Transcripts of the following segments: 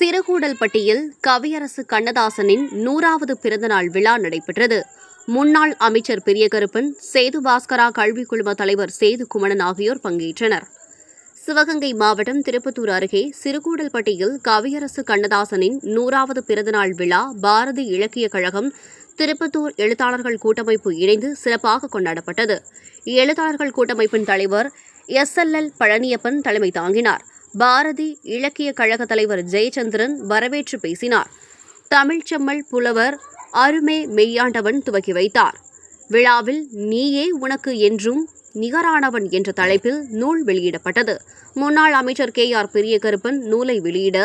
சிறுகூடல்பட்டியில் கவியரசு கண்ணதாசனின் 100வது பிறந்தநாள் விழா நடைபெற்றது. முன்னாள் அமைச்சர் பெரியகருப்பன், சேது பாஸ்கரா கல்விக் குழும தலைவர் சேது குமணன் ஆகியோர் பங்கேற்றனர். சிவகங்கை மாவட்டம் திருப்பத்தூர் அருகே சிறுகூடல்பட்டியில் கவியரசு கண்ணதாசனின் 100வது பிறந்தநாள் விழா பாரதி இலக்கியக் கழகம், திருப்பத்தூர் எழுத்தாளர்கள் கூட்டமைப்பு இணைந்து சிறப்பாக கொண்டாடப்பட்டது. எழுத்தாளர்கள் கூட்டமைப்பின் தலைவர் SLL பழனியப்பன் தலைமை தாங்கினார். பாரதி இலக்கிய கழக தலைவர் ஜெயச்சந்திரன் வரவேற்று பேசினார். தமிழ்ச்செம்மல் புலவர் அருமே மெய்யாண்டவன் துவக்கி வைத்தார். விழாவில் நீயே உனக்கு என்றும் நிகரானவன் என்ற தலைப்பில் நூல் வெளியிடப்பட்டது. முன்னாள் அமைச்சர் KR பெரியகருப்பன் நூலை வெளியிட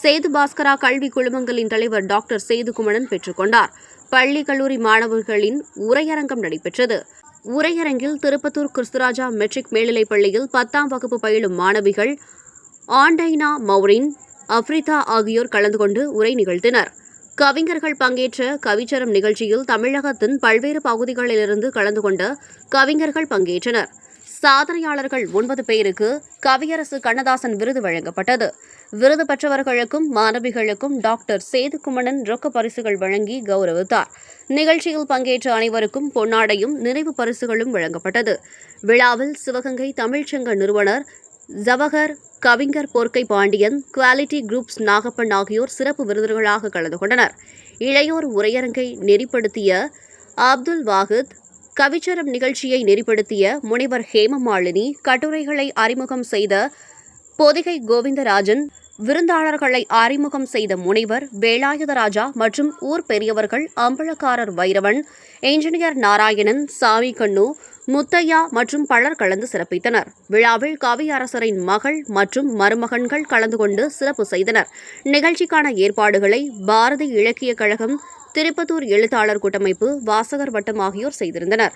சேது பாஸ்கரா கல்வி குழுமங்களின் தலைவர் டாக்டர் சேது குமணன் பெற்றுக் கொண்டார். பள்ளி கல்லூரி மாணவர்களின் உரையரங்கம் நடைபெற்றது. உரையரங்கில் திருப்பத்தூர் கிறிஸ்துராஜா மெட்ரிக் மேல்நிலைப் பள்ளியில் 10ஆம் வகுப்பு பயிலும் மாணவிகள் ஆண்டைனா மௌரின், அப்ரிதா ஆகியோர் கலந்து கொண்டு உரை நிகழ்த்தினர். கவிஞர்கள் பங்கேற்ற கவிச்சரம் நிகழ்ச்சியில் தமிழகத்தின் பல்வேறு பகுதிகளிலிருந்து கலந்து கொண்ட கவிஞர்கள் பங்கேற்றனர். சாதனையாளர்கள் 9 பேருக்கு கவியரசு கண்ணதாசன் விருது வழங்கப்பட்டது. விருது பெற்றவர்களுக்கும் மாணவிகளுக்கும் டாக்டர் சேது குமணன் ரொக்க பரிசுகள் வழங்கி கௌரவித்தார். நிகழ்ச்சியில் பங்கேற்ற அனைவருக்கும் பொன்னாடையும் நினைவு பரிசுகளும் வழங்கப்பட்டது. விழாவில் சிவகங்கை தமிழ்ச்சங்க நிறுவனர் ஜவஹர், கவிஞர் போர்க்கை பாண்டியன், குவாலிட்டி குரூப்ஸ் நாகப்பன் ஆகியோர் சிறப்பு விருதுகளாக கலந்து கொண்டனர். இளையோர் உரையரங்கை நெறிப்படுத்திய அப்துல் வாஹித், கவிச்சரம் நிகழ்ச்சியை நெறிப்படுத்திய முனைவர் ஹேமமாலினி, கட்டுரைகளை அறிமுகம் செய்த பொதிகை கோவிந்தராஜன், விருந்தாளர்களை அறிமுகம் செய்த முனைவர் வேலாயுதராஜா மற்றும் ஊர் பெரியவர்கள் அம்பலக்காரர் வைரவன், என்ஜினியர் நாராயணன், சாமி கண்ணு, முத்தையா மற்றும் பலர் கலந்து சிறப்பித்தனர். விழாவில் கவியரசரின் மகள் மற்றும் மருமகன்கள் கலந்து கொண்டு சிறப்பு செய்தனர். நிகழ்ச்சிக்கான ஏற்பாடுகளை பாரதி இலக்கிய கழகம், திருப்பத்தூர் எழுத்தாளர் கூட்டமைப்பு, வாசகர் வட்டம் ஆகியோர் செய்திருந்தனர்.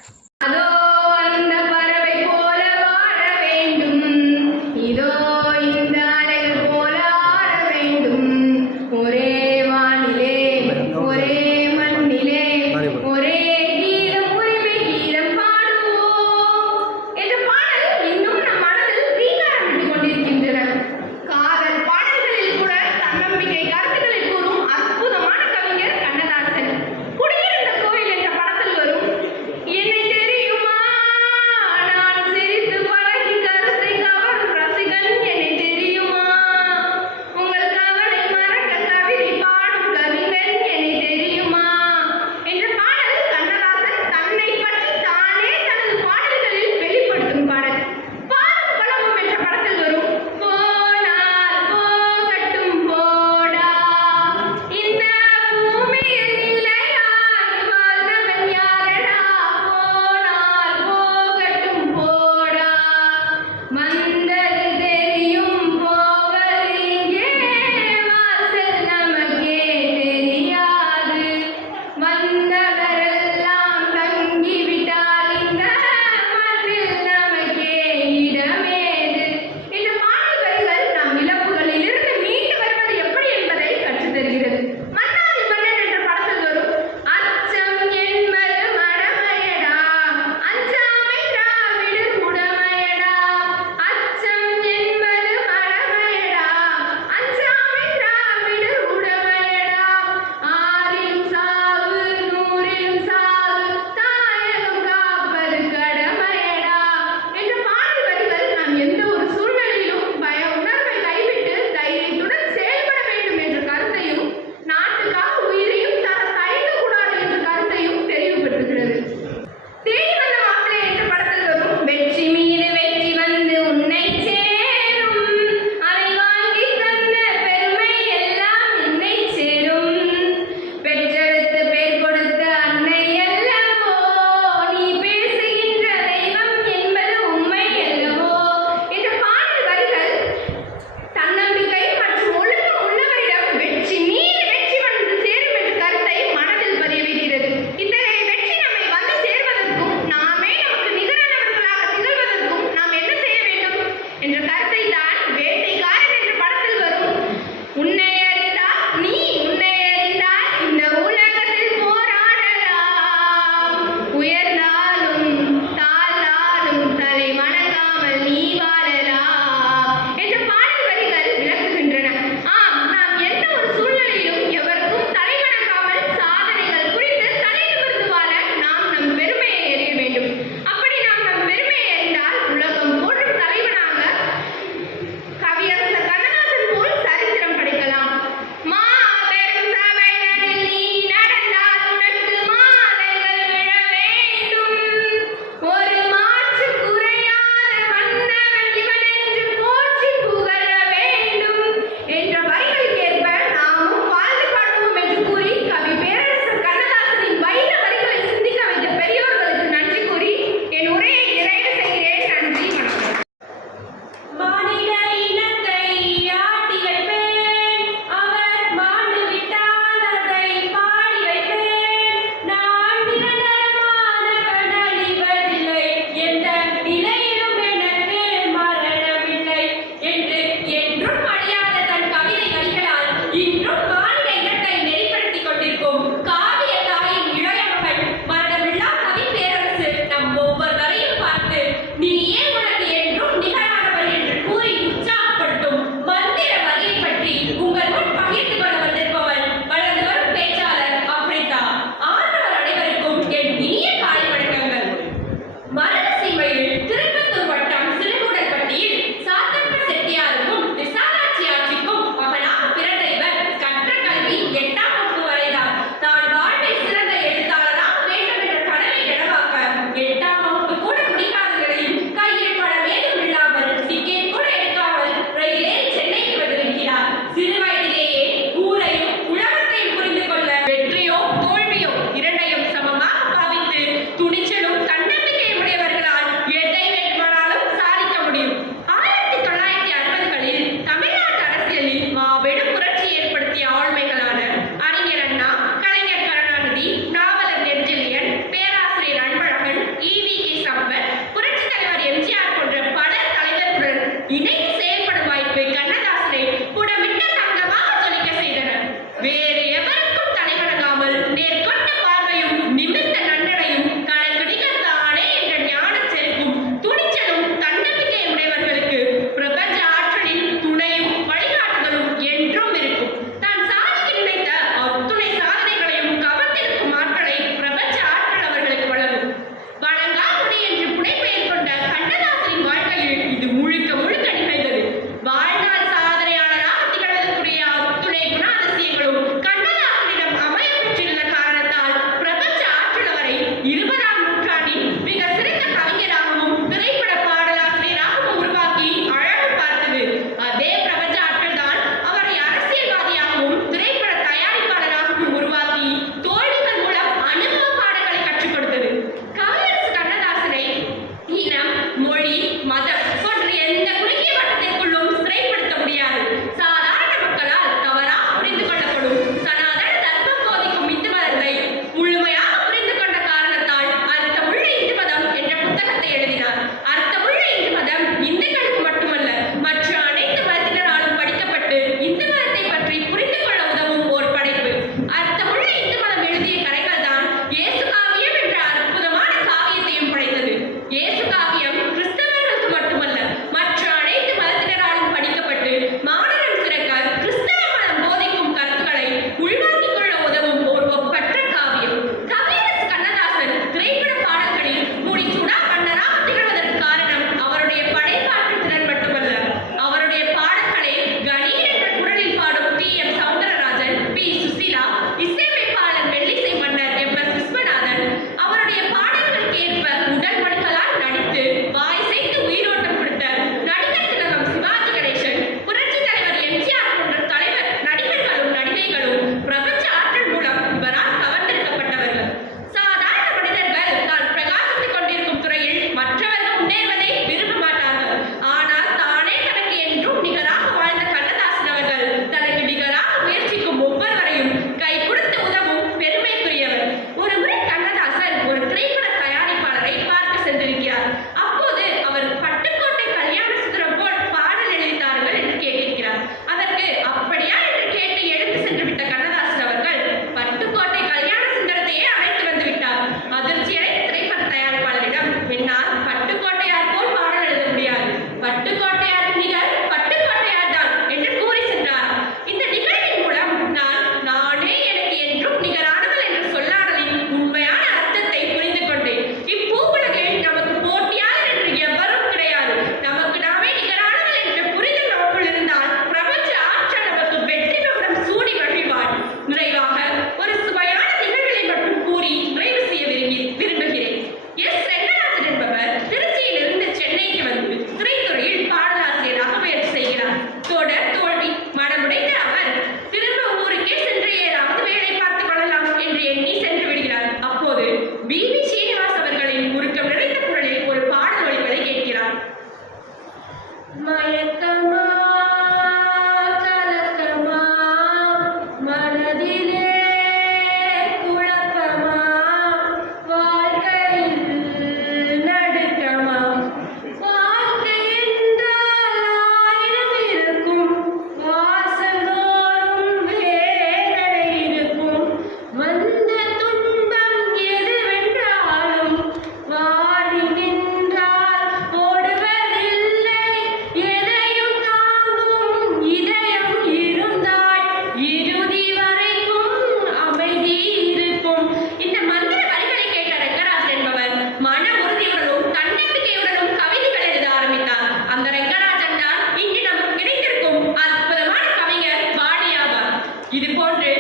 இதுபோன்று